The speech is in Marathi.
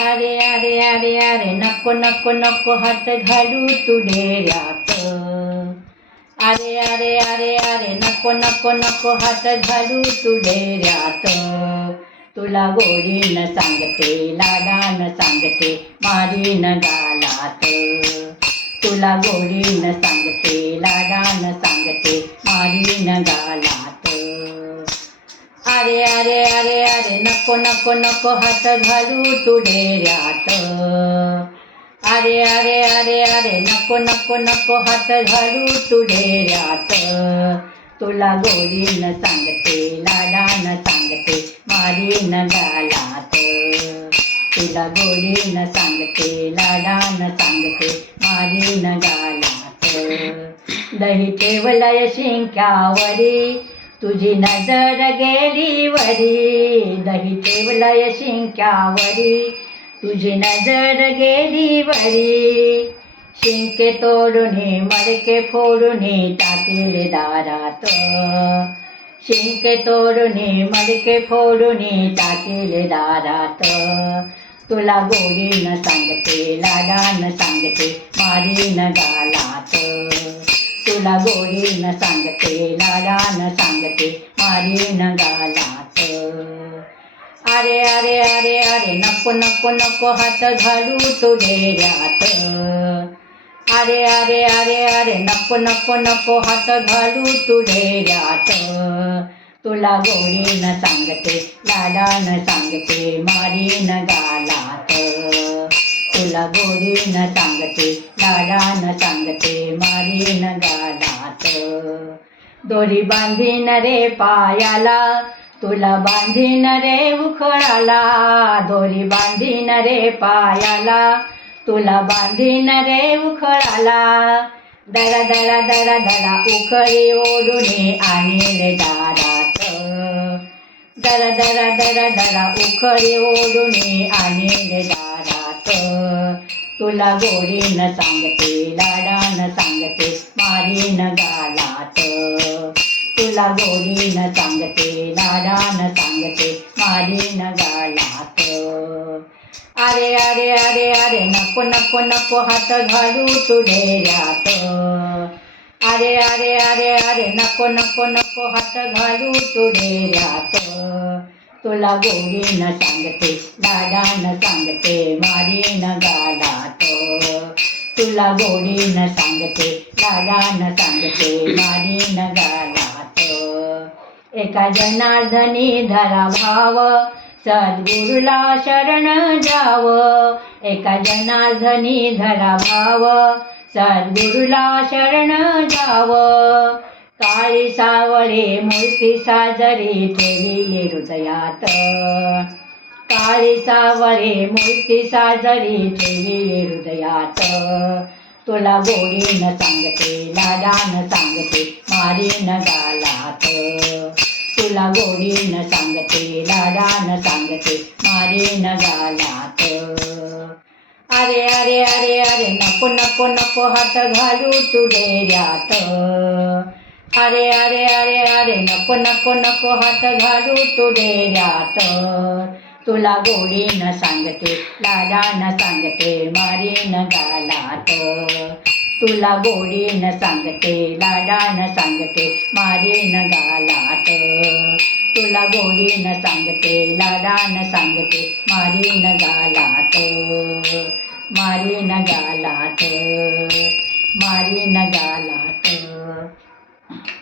अरे अरे अरे अरे नको नको नको हात घालू तू डेऱ्यात. अरे अरे अरे अरे नको नको नको हात घालू तू डेऱ्यात. तुला गोडीनं सांगते लाडानं सांगते मारीन गालात. तुला गोडीनं सांगते लाडानं सांगते मारीन गालात. अरे अरे अरे अरे नको नको नको हात घालू तू डेऱ्यात. अरे अरे अरे अरे नको नको नको हात घालू तू डेऱ्यात. तुला गोडीनं सांगते लाडानं सांगते मारीन गालात. तुला गोडीनं सांगते लाडानं सांगते मारीन गालात. दही ठेवलंय शिंक्यावरी तुझी नजर गेली वरी. दही ठेवलंय शिंक्यावरी तुझी नजर गेली वरी. शिंके तोडूने मडके फोडूने टाकेले दारात. शिंके तोडूने मडके फोडूने टाकेले दारात. तुला गोडीनं सांगते लाडानं सांगते मारीन गालात. तुला गोडीनं सांगते लाडानं सांगते मारीन गालात. अरे अरे अरे अरे नको नको नको हात घालू तू डेऱ्यात. अरे अरे अरे अरे नको नको नको हात घालू तू डेऱ्यात. तुला गोडीनं सांगते लाडानं सांगते मारीन गालात. तुला गोडीनं सांगते लाडानं सांगते मारीन गालात. दोरी बांधीन रे पायाला तुला बांधीन रे उखळाला. दोरी बांधीन रे पायाला तुला बांधीन रे उखळाला. दरा दरा दरा दरा उखळी ओढूने आणील दारात. दरा दरा दरा दरा उखळी ओढूने आणील दारात. तुला गोडीनं सांगते लाडानं सांगते मारीन गालात. तुला गोडीनं सांगते लाडानं सांगते मारीन गालात. अरे अरे अरे अरे नको नको नको हात घालू तू डेऱ्यात. अरे अरे अरे अरे नको नको नको हात घालू तू डेऱ्यात. तुला गोडीनं सांगते लाडानं सांगते मारीन गालात. तुला गोडीनं सांगते लाडानं सांगते मारीन गालात. एका जनार्दनी धरा भाव सद्गुरूला शरण जाव. एका जनार्दनी धरा भाव सद्गुरूला शरण जाव. काळी सावळे मूर्ती साजरी ठेवी हृदयात. काळी सावळे मूर्ती साजरी ठेवी हृदयात. तुला गोडीनं सांगते लाडानं सांगते मारीन गालात. तुला गोडीनं सांगते लाडानं सांगते मारीन गालात. अरे अरे अरे अरे नको नको नको हात घालू तू डेऱ्यात. अरे अरे अरे अरे नको नको नको हात घालू तू डेऱ्यात. तुला गोडीनं सांगते लाडानं सांगते मारीन गालात. तुला गोडीनं सांगते लाडानं सांगते मारीन गालात. तुला गोडीनं सांगते लाडानं सांगते मारीन गालात. मारीन गालात. मारीन गालात.